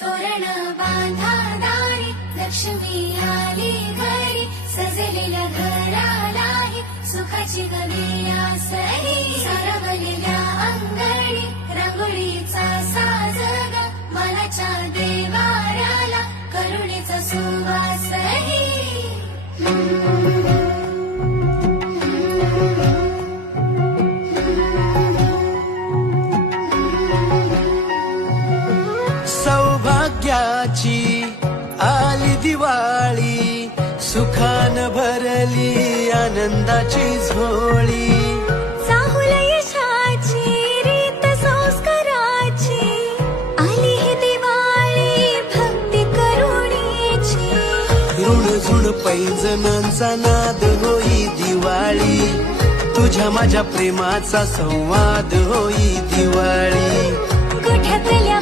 तोरण बांधा दारी, लक्ष्मी आली घरी, सजलेल्या घरालाही सुखाची गदिया सरी. सारवलेल्या अंगणी रांगोळीचा साजग, मनाच्या देवाऱ्याला करुणेचा सुवासही. सौभाग्याची आली दिवाळी, सुखान भरली आनंदाची झोळी. चाहुल यशाची रीत संस्काराची, आली ही दिवाळी भक्ती करुणेची. ऋणझुण पैंजणांचा नाद होई दिवाळी, तुझ्या माझ्या प्रेमाचा संवाद होई दिवाळी. गोठ्यातल्या